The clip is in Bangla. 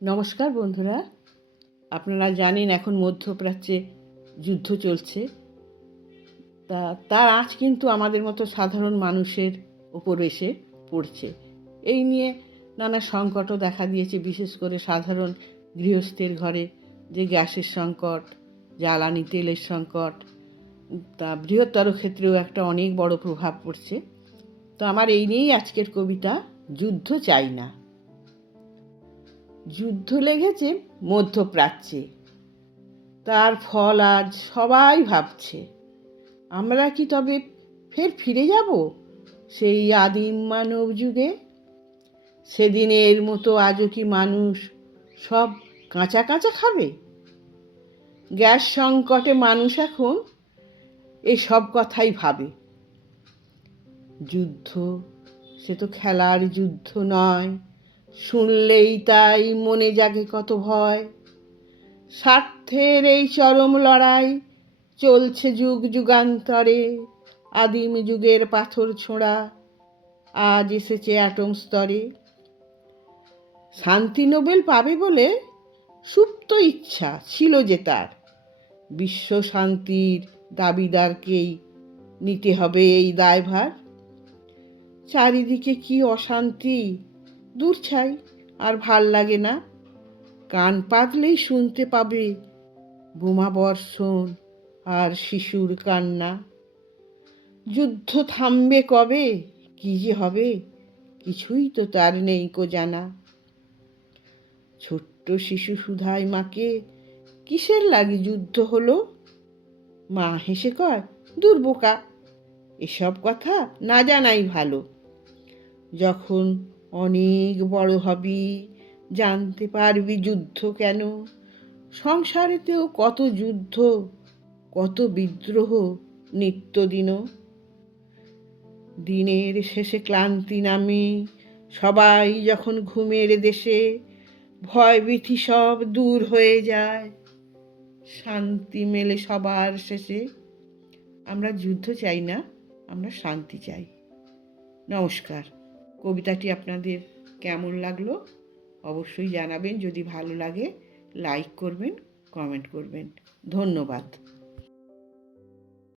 নমস্কার বন্ধুরা, আপনারা জানেন এখন মধ্যপ্রাচ্যে যুদ্ধ চলছে। তার আঁচ কিন্তু আমাদের মতো সাধারণ মানুষের ওপর এসে পড়ছে। এই নিয়ে নানা সংকটও দেখা দিয়েছে, বিশেষ করে সাধারণ গৃহস্থের ঘরে যে গ্যাসের সংকট, জ্বালানি তেলের সংকট, তা বৃহত্তর ক্ষেত্রেও একটা অনেক বড় প্রভাব পড়ছে। তো আমার এই নিয়েই আজকের কবিতা, যুদ্ধ চাই না। যুদ্ধ লেগেছে মধ্যপ্রাচ্যে, তার ফল আজ সবাই ভাবছে। আমরা কি তবে ফের ফিরে যাব সেই আদিম মানব যুগে? সেদিনের মতো আজও কি মানুষ সব কাঁচা কাঁচা খাবে? গ্যাস সংকটে মানুষ এখন এসব কথাই ভাবে। যুদ্ধ, সে তো খেলার যুদ্ধ নয়, শুনলেই তাই মনে জাগে কত ভয়। স্বার্থের এই চরম লড়াই চলছে যুগ যুগান্তরে। আদিম যুগের পাথর ছোঁড়া আজ এসেছে অ্যাটম স্তরে। শান্তি নোবেল পাবে বলে সুপ্ত ইচ্ছা ছিল যে তার, বিশ্ব শান্তির দাবিদারকেই নিতে হবে এই দায়ভার। চারিদিকে কি অশান্তি, দূর ছাই, আর ভাল লাগে না। কান পাতলেই শুনতে পাবে বোমা বর্ষণ আর শিশুর কান্না। যুদ্ধ থামবে কবে, কি যে হবে, কিছুই তো তার নেই কো জানা। ছোট্ট শিশু সুধায় মাকে, কিসের লাগি যুদ্ধ হলো? মা হেসে কয়, দূর বোকা, এসব কথা না জানাই ভালো। যখন অনেক বড় হবি জানতে পারবি যুদ্ধ কেন। সংসারেতেও কত যুদ্ধ, কত বিদ্রোহ নিত্যদিন। দিনের শেষে ক্লান্তি নামে, সবাই যখন ঘুমের দেশে, ভয় ভীতি সব দূর হয়ে যায়, শান্তি মেলে সবার শেষে। আমরা যুদ্ধ চাই না, আমরা শান্তি চাই। নমস্কার। কবিতাটি আপনাদের কেমন লাগলো অবশ্যই জানাবেন। যদি ভালো লাগে লাইক করবেন, কমেন্ট করবেন। ধন্যবাদ।